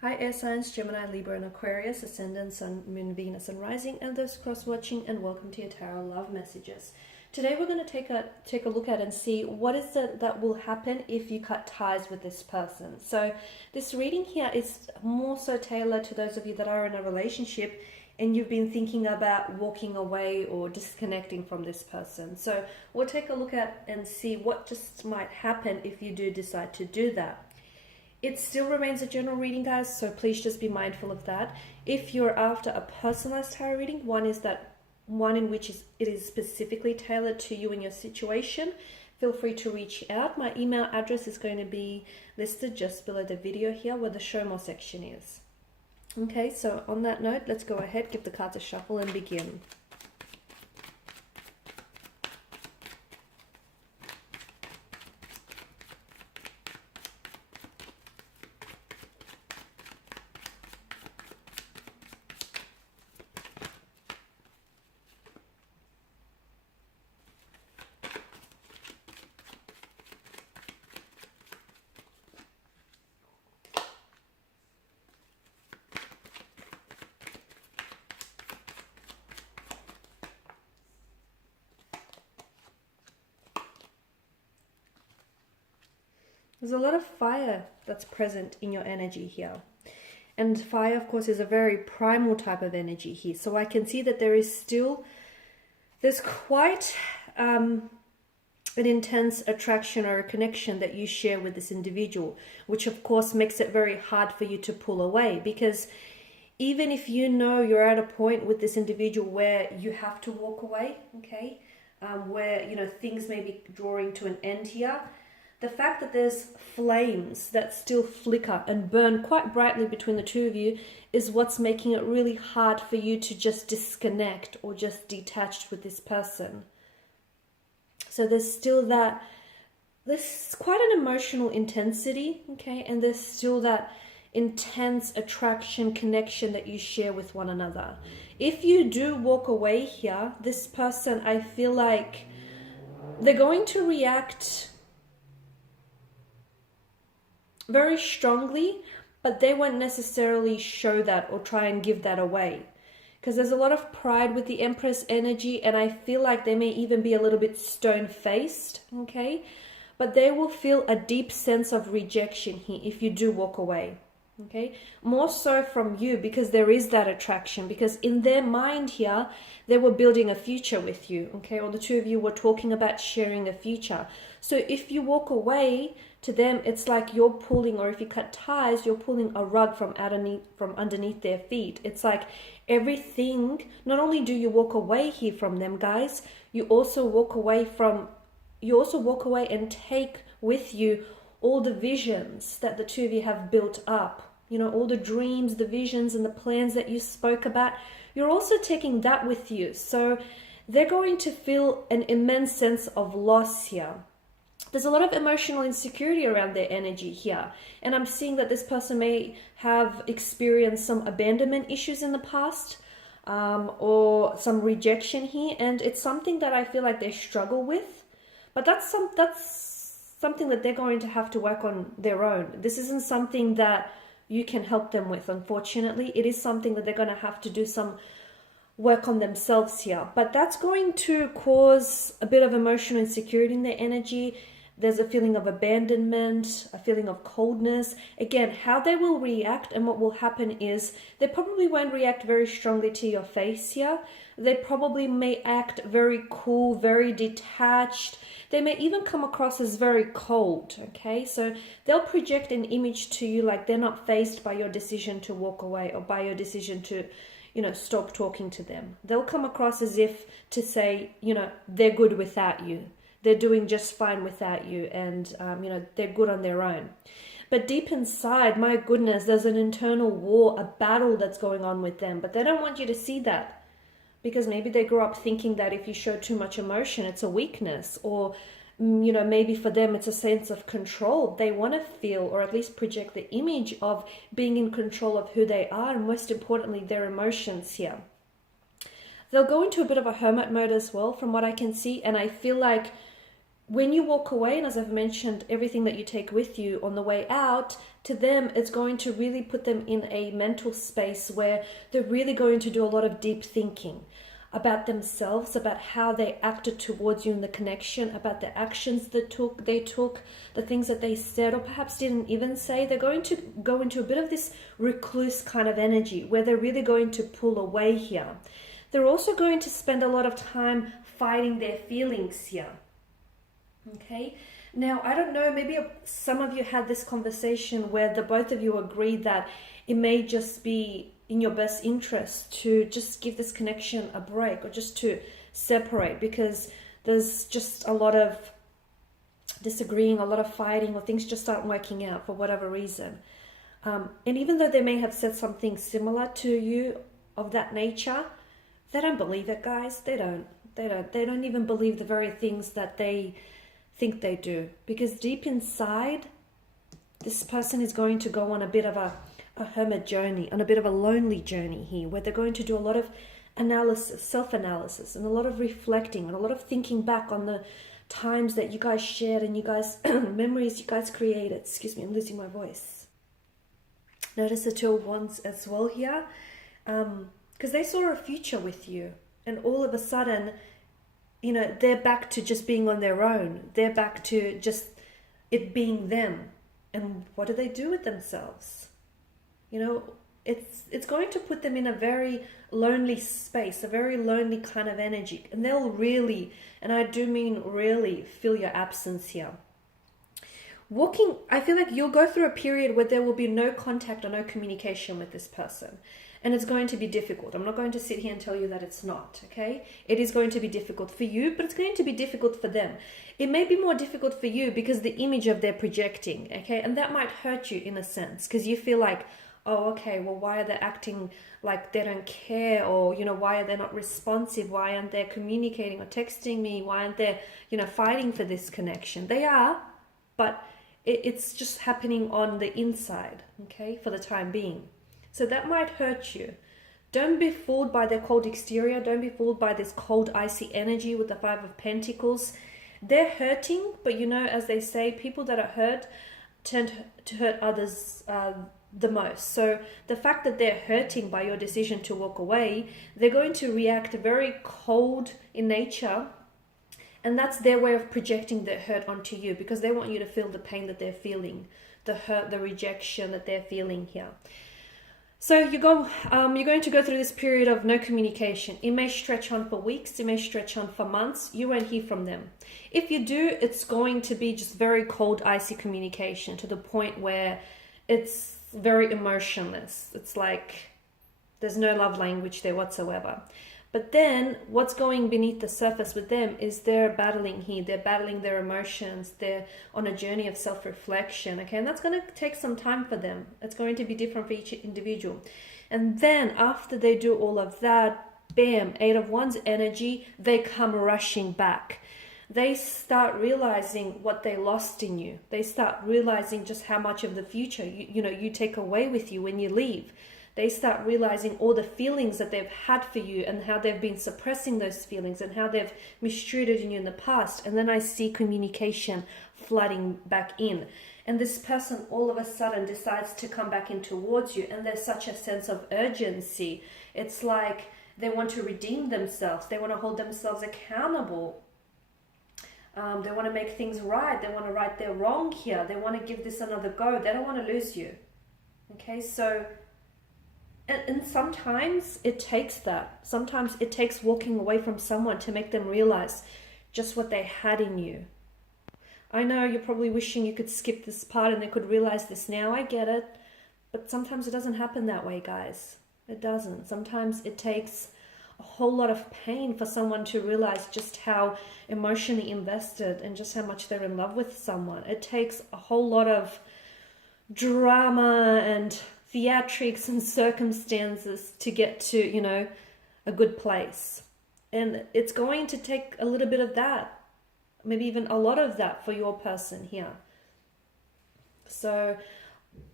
Hi air signs, Gemini, Libra and Aquarius, Ascendant, Sun, Moon, Venus and Rising, and those cross-watching, and welcome to your Tarot Love Messages. Today we're going to take a look at and see what is it that will happen if you cut ties with this person. So this reading here is more so tailored to those of you that are in a relationship and you've been thinking about walking away or disconnecting from this person. So we'll take a look at and see what just might happen if you do decide to do that. It still remains a general reading, guys, so please just be mindful of that. If you're after a personalized tarot reading, one in which it is specifically tailored to you and your situation, feel free to reach out. My email address is going to be listed just below the video here where the show more section is. Okay, so on that note, let's go ahead, give the cards a shuffle and begin. There's a lot of fire that's present in your energy here. And fire, of course, is a very primal type of energy here. So I can see that there's quite an intense attraction or a connection that you share with this individual, which of course makes it very hard for you to pull away, because even if you know you're at a point with this individual where you have to walk away, okay, where, you know, things may be drawing to an end here, the fact that there's flames that still flicker and burn quite brightly between the two of you is what's making it really hard for you to just disconnect or just detach with this person. So there's quite an emotional intensity, okay, and there's still that intense attraction, connection that you share with one another. If you do walk away here, this person, I feel like they're going to react very strongly, but they won't necessarily show that or try and give that away, because there's a lot of pride with the Empress energy, and I feel like they may even be a little bit stone-faced, okay, but they will feel a deep sense of rejection here if you do walk away, okay, more so from you, because there is that attraction, because in their mind here they were building a future with you, okay, or the two of you were talking about sharing a future. So if you walk away, to them it's like you're pulling, or if you cut ties, you're pulling a rug from underneath their feet. It's like everything, not only do you walk away here from them, guys, you also walk away and take with you all the visions that the two of you have built up, you know, all the dreams, the visions and the plans that you spoke about. You're also taking that with you. So they're going to feel an immense sense of loss here. There's a lot of emotional insecurity around their energy here. And I'm seeing that this person may have experienced some abandonment issues in the past, or some rejection here. And it's something that I feel like they struggle with. But that's something that they're going to have to work on their own. This isn't something that you can help them with, unfortunately. It is something that they're going to have to do some work on themselves here. But that's going to cause a bit of emotional insecurity in their energy. There's a feeling of abandonment, a feeling of coldness. Again, how they will react and what will happen is they probably won't react very strongly to your face here. They probably may act very cool, very detached. They may even come across as very cold, okay? So they'll project an image to you like they're not fazed by your decision to walk away or by your decision to, you know, stop talking to them. They'll come across as if to say, you know, they're good without you. They're doing just fine without you, and, you know, they're good on their own. But deep inside, my goodness, there's an internal war, a battle that's going on with them. But they don't want you to see that, because maybe they grew up thinking that if you show too much emotion, it's a weakness, or, you know, maybe for them it's a sense of control. They want to feel, or at least project the image of being in control of who they are, and most importantly, their emotions here. They'll go into a bit of a hermit mode as well, from what I can see, and I feel like when you walk away, and as I've mentioned, everything that you take with you on the way out, to them, it's going to really put them in a mental space where they're really going to do a lot of deep thinking about themselves, about how they acted towards you in the connection, about the actions they took, the things that they said or perhaps didn't even say. They're going to go into a bit of this recluse kind of energy where they're really going to pull away here. They're also going to spend a lot of time fighting their feelings here. Okay, now I don't know, maybe some of you had this conversation where the both of you agreed that it may just be in your best interest to just give this connection a break, or just to separate, because there's just a lot of disagreeing, a lot of fighting, or things just aren't working out for whatever reason. And even though they may have said something similar to you of that nature, they don't believe it, guys. They don't even believe the very things that they think they do, because deep inside, this person is going to go on a bit of a hermit journey, on a bit of a lonely journey here, where they're going to do a lot of analysis, self-analysis, and a lot of reflecting, and a lot of thinking back on the times that you guys shared, and you guys memories you guys created. Excuse me, I'm losing my voice. Notice the Two of Wands as well here, because they saw a future with you, and all of a sudden, you know, they're back to just being on their own. They're back to just it being them. And what do they do with themselves? You know, it's going to put them in a very lonely space, a very lonely kind of energy. And they'll really, and I do mean really, feel your absence here. I feel like you'll go through a period where there will be no contact or no communication with this person. And it's going to be difficult. I'm not going to sit here and tell you that it's not, okay? It is going to be difficult for you, but it's going to be difficult for them. It may be more difficult for you because the image of they're projecting, okay? And that might hurt you in a sense, because you feel like, oh, okay, well, why are they acting like they don't care? Or, you know, why are they not responsive? Why aren't they communicating or texting me? Why aren't they, you know, fighting for this connection? They are, but it's just happening on the inside, okay, for the time being. So that might hurt you. Don't be fooled by their cold exterior. Don't be fooled by this cold, icy energy with the Five of Pentacles. They're hurting, but you know, as they say, people that are hurt tend to hurt others the most. So the fact that they're hurting by your decision to walk away, they're going to react very cold in nature. And that's their way of projecting their hurt onto you, because they want you to feel the pain that they're feeling, the hurt, the rejection that they're feeling here. So you're going to go through this period of no communication. It may stretch on for weeks. It may stretch on for months. You won't hear from them. If you do, it's going to be just very cold, icy communication, to the point where it's very emotionless. It's like there's no love language there whatsoever. But then what's going beneath the surface with them is they're battling here. They're battling their emotions. They're on a journey of self-reflection. Okay, and that's going to take some time for them. It's going to be different for each individual. And then after they do all of that, bam, Eight of Wands energy, they come rushing back. They start realizing what they lost in you. They start realizing just how much of the future you take away with you when you leave. They start realizing all the feelings that they've had for you, and how they've been suppressing those feelings, and how they've mistreated you in the past. And then I see communication flooding back in. And this person all of a sudden decides to come back in towards you. And there's such a sense of urgency. It's like they want to redeem themselves. They want to hold themselves accountable. They want to make things right. They want to right their wrong here. They want to give this another go. They don't want to lose you. Okay, so... And sometimes it takes that. Sometimes it takes walking away from someone to make them realize just what they had in you. I know you're probably wishing you could skip this part and they could realize this now. I get it. But sometimes it doesn't happen that way, guys. It doesn't. Sometimes it takes a whole lot of pain for someone to realize just how emotionally invested and just how much they're in love with someone. It takes a whole lot of drama and theatrics and circumstances to get to, a good place. And it's going to take a little bit of that, maybe even a lot of that for your person here. So,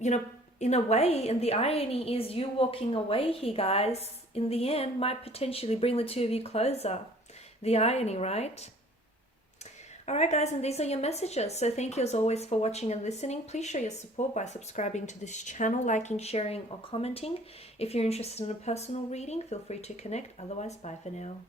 in a way, and the irony is you walking away here, guys, in the end might potentially bring the two of you closer. The irony, right? All right, guys, and these are your messages. So thank you as always for watching and listening. Please show your support by subscribing to this channel, liking, sharing, or commenting. If you're interested in a personal reading, feel free to connect. Otherwise, bye for now.